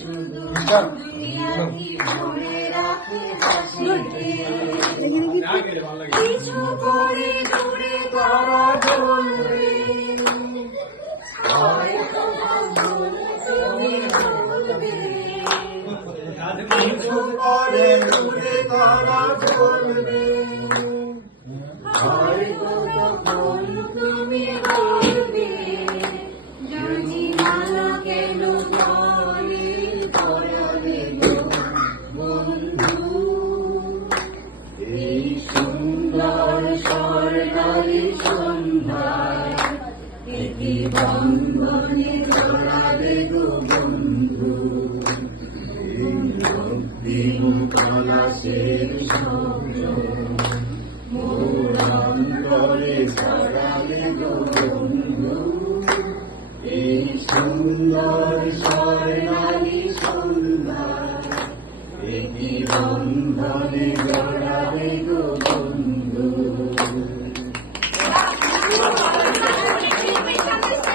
শুধু দুনিয়া কি মনে রাখে হাসিতে কিছু করে দূরে তারা বলবে হয়তো তুমি বলবে কিছু করে দূরে তারা বলবে হয়তো তখন তুমি বলবে যদি মালা কেন পরে পরাবে বন্ধু এই সুন্দর স্বর্ণালী সন্ধ্যায় একটি বন্ধনে জড়াবে গো বন্ধু এই ভক্তিম পলাশের শব্দ মোর অন্তরে ছড়াবে গো বন্ধু এই সুন্দর স্বর্ণালী সন্ধ্যায় একটি বন্ধনে